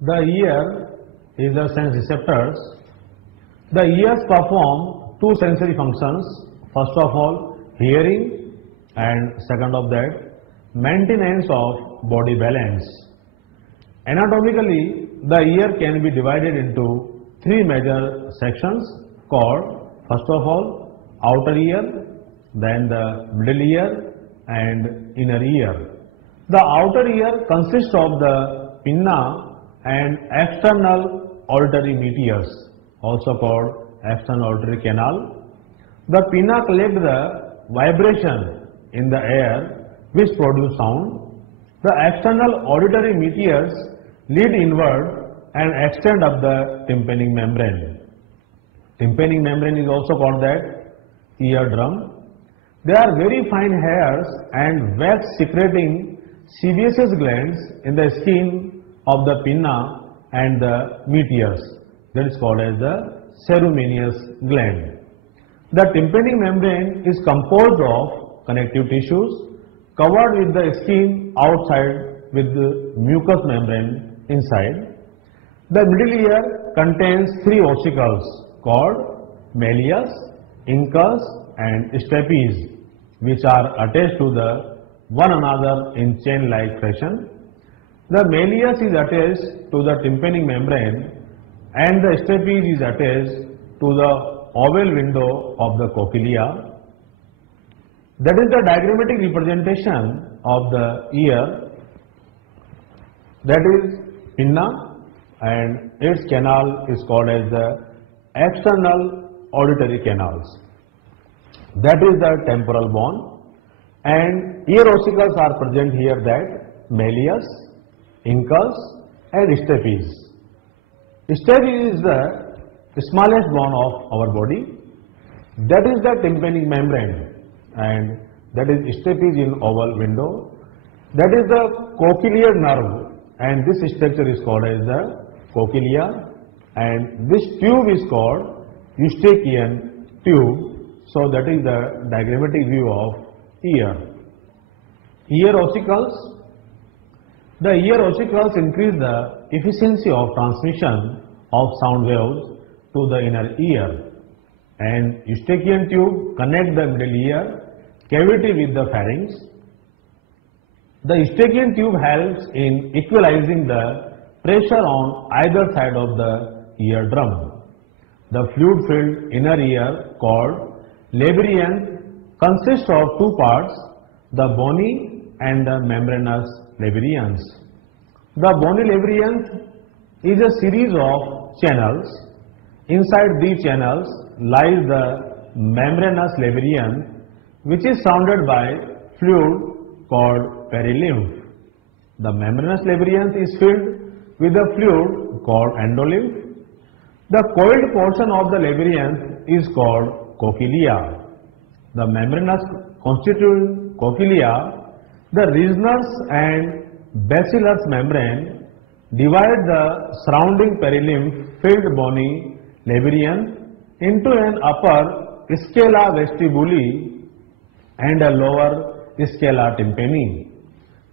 The ear is the sense receptors. The ears perform two sensory functions. First of all, hearing, and second of that, maintenance of body balance. Anatomically, the ear can be divided into three major sections called, first of all, outer ear, then the middle ear and inner ear. The outer ear consists of the pinna and external auditory meatus, also called external auditory canal. The pinna collects the vibration in the air which produce sound. The external auditory meatus lead inward and extend up the tympanic membrane. Tympanic membrane is also called that eardrum. They are very fine hairs and wax secreting sebaceous glands in the skin of the pinna and the meatus, that is called as the cerumeneous gland. The tympanic membrane is composed of connective tissues covered with the skin outside with the mucous membrane inside. The middle ear contains three ossicles called malleus, incus and stapes, which are attached to the one another in chain-like fashion. The malleus is attached to the tympanic membrane and the stapes is attached to the oval window of the cochlea. That is the diagrammatic representation of the ear, that is pinna, and its canal is called as the external auditory canals. That is the temporal bone, and ear ossicles are present here, that malleus, incus and stapes. Stapes is the smallest bone of our body. That is the tympanic membrane, and that is stapes in oval window. That is the cochlear nerve, and this structure is called as the cochlea, and this tube is called Eustachian tube. So that is the diagrammatic view of ear. Ear ossicles. The ear ossicles increase the efficiency of transmission of sound waves to the inner ear, and Eustachian tube connect the middle ear cavity with the pharynx. The Eustachian tube helps in equalizing the pressure on either side of the eardrum. The fluid-filled inner ear called labyrinth consists of two parts, the bony and the membranous labyrinth. The bony labyrinth is a series of channels. Inside these channels lies the membranous labyrinth, which is surrounded by fluid called perilymph. The membranous labyrinth is filled with a fluid called endolymph. The coiled portion of the labyrinth is called cochlea. The membranous constituent cochlea, the Reisner's and bacillus membrane divide the surrounding perilymph filled bony labyrinth into an upper scala vestibuli and a lower scala tympani.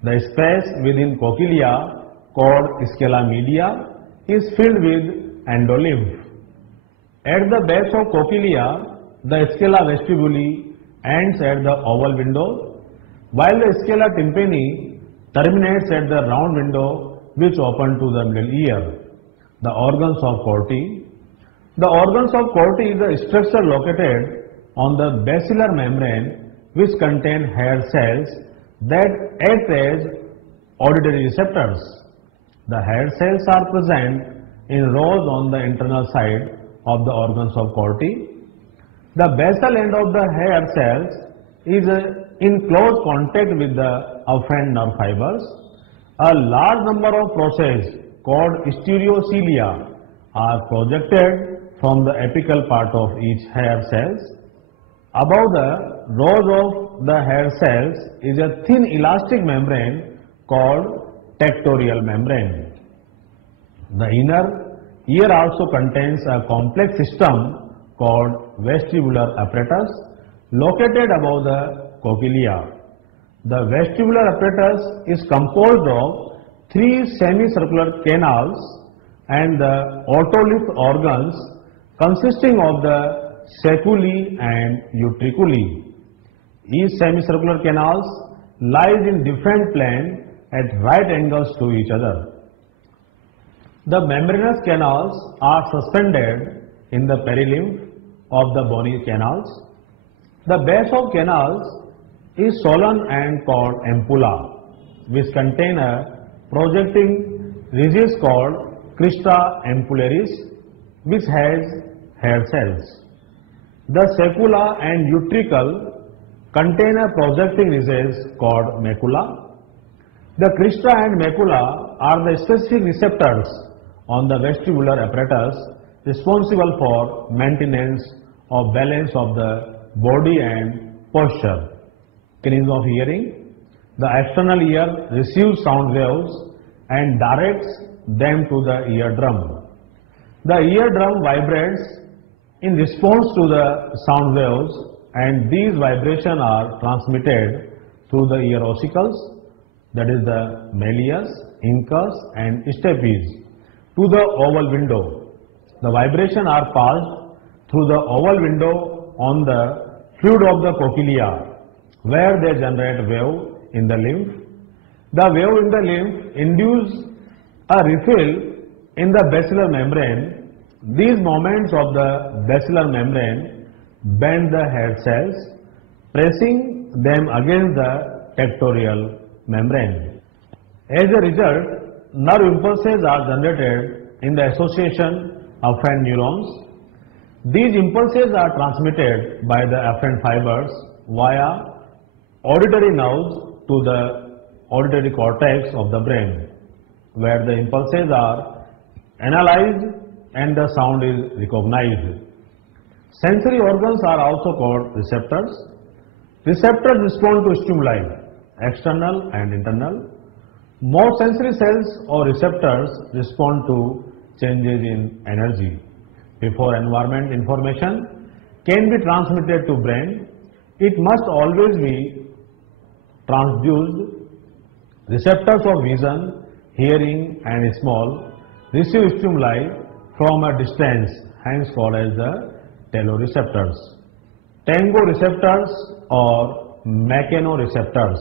The space within cochlea called scala media is filled with endolymph. At the base of cochlea, the scala vestibuli ends at the oval window, while the scala tympani terminates at the round window which open to the middle ear. The organs of Corti. The organs of Corti is the structure located on the basilar membrane which contain hair cells that act as auditory receptors. The hair cells are present in rows on the internal side of the organs of Corti. The basal end of the hair cells is in close contact with the afferent nerve fibers. A large number of processes called stereocilia are projected from the apical part of each hair cells. Above the rows of the hair cells is a thin elastic membrane called tectorial membrane. The inner ear also contains a complex system called vestibular apparatus located above the cochlea. The vestibular apparatus is composed of three semicircular canals and the otolith organs consisting of the saculi and utriculi. Each semicircular canals lies in different plane at right angles to each other. The membranous canals are suspended in the perilymph of the bony canals. The base of canals is swollen and called ampulla, which contain a projecting ridges called crista ampullaris, which has hair cells. The sacula and utricle contain a projecting ridges called macula. The crista and macula are the specific receptors on the vestibular apparatus responsible for maintenance of balance of the body and posture. Mechanism of hearing. The external ear receives sound waves and directs them to the eardrum. The eardrum vibrates in response to the sound waves, and these vibrations are transmitted through the ear ossicles, that is the malleus, incus and stapes, to the oval window. The vibrations are passed through the oval window on the fluid of the cochlea, where they generate wave in the lymph. The wave in the lymph induce a refill in the basilar membrane. These movements of the basilar membrane bend the hair cells, pressing them against the tectorial membrane. As a result, nerve impulses are generated in the association of afferent neurons. These impulses are transmitted by the afferent fibers via auditory nerves to the auditory cortex of the brain, where the impulses are analyzed and the sound is recognized. Sensory organs are also called receptors. Receptors respond to stimuli, external and internal. Most sensory cells or receptors respond to changes in energy. Before environment information can be transmitted to brain, it must always be transduced. Receptors of vision, hearing and smell receive stimuli from a distance, hence called as the teloreceptors. Tango receptors or mechanoreceptors.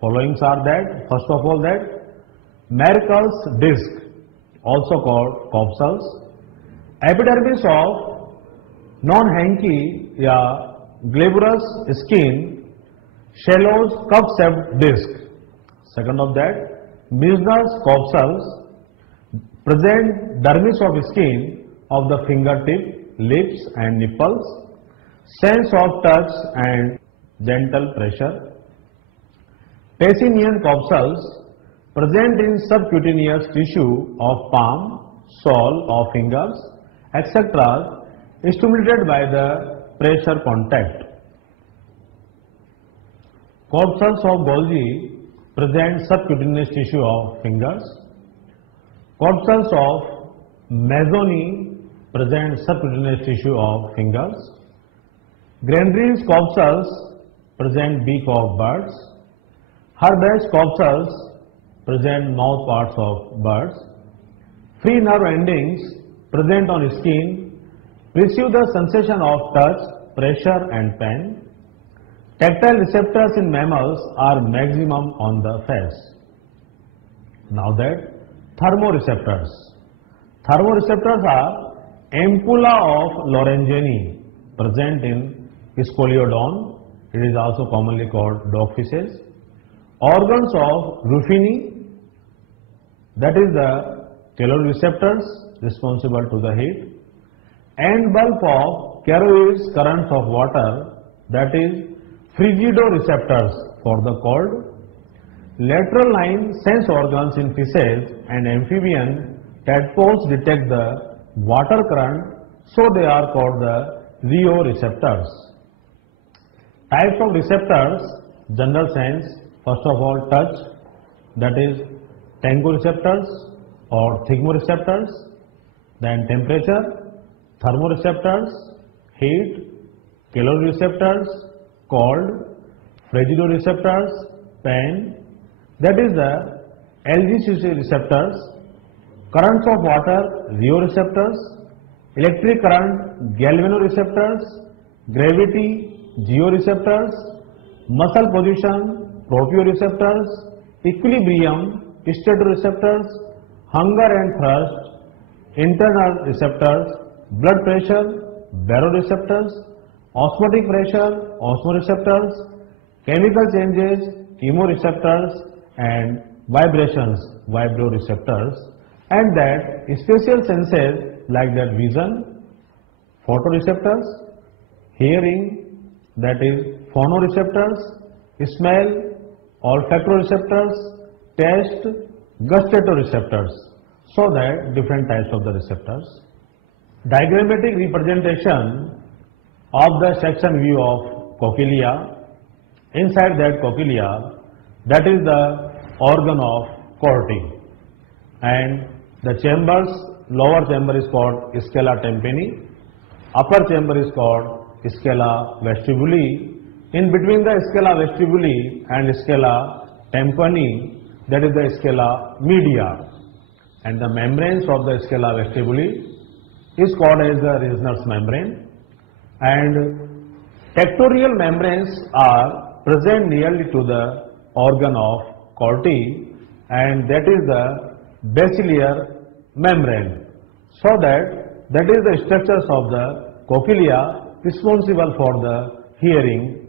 Followings are that, first of all that Merkel's disc, also called corpuscles, epidermis of non-hanky या glabrous skin, Shallow's cup-shaped disc. Second of that, Meissner's corpuscles present dermis of skin of the fingertip, lips and nipples, sense of touch and gentle pressure. Pacinian corpuscles present in subcutaneous tissue of palm, sole of fingers, etc., stimulated by the pressure contact. Corpuscles of Golgi present subcutaneous tissue of fingers. Corpuscles of Mazzoni present subcutaneous tissue of fingers. Grandrin's corpuscles present beak of birds. Herbert's corpuscles present mouth parts of birds. Free nerve endings present on skin receive the sensation of touch, pressure and pain. Tactile receptors in mammals are maximum on the face. Now that thermoreceptors. Thermoreceptors are ampulla of Lorenzini present in Scoliodon. It is also commonly called dogfishes. Organs of Ruffini, that is the teloreceptors responsible to the heat. End bulb of Caroids currents of water, that is frigidoreceptors for the cold. Lateral line sense organs in fishes and amphibian tadpoles detect the water current, so they are called the rheoreceptors. Types of receptors, general sense, first of all touch, that is tangoreceptors or thigmoreceptors, then temperature, thermoreceptors, heat, calorireceptors, cold, frigidoreceptors, pain, that is the LGCC receptors, currents of water rheoreceptors, electric current galvanoreceptors, gravity georeceptors, muscle position proprioceptors, equilibrium statoreceptors, hunger and thirst internal receptors, blood pressure baroreceptors, osmotic pressure osmoreceptors, chemical changes chemoreceptors, and vibrations vibroreceptors, and that spatial senses like that vision photoreceptors, hearing that is phonoreceptors, smell olfactoreceptors, taste gustatoreceptors, so that different types of the receptors. Diagrammatic representation of the section view of cochlea. Inside that cochlea, that is the organ of Corti, and the chambers, lower chamber is called scala tympani, upper chamber is called scala vestibuli. In between the scala vestibuli and scala tympani, that is the scala media, and the membranes of the scala vestibuli is called as the Reisner's membrane, and tectorial membranes are present nearly to the organ of Corti, and that is the basilar membrane, so that is the structures of the cochlea responsible for the hearing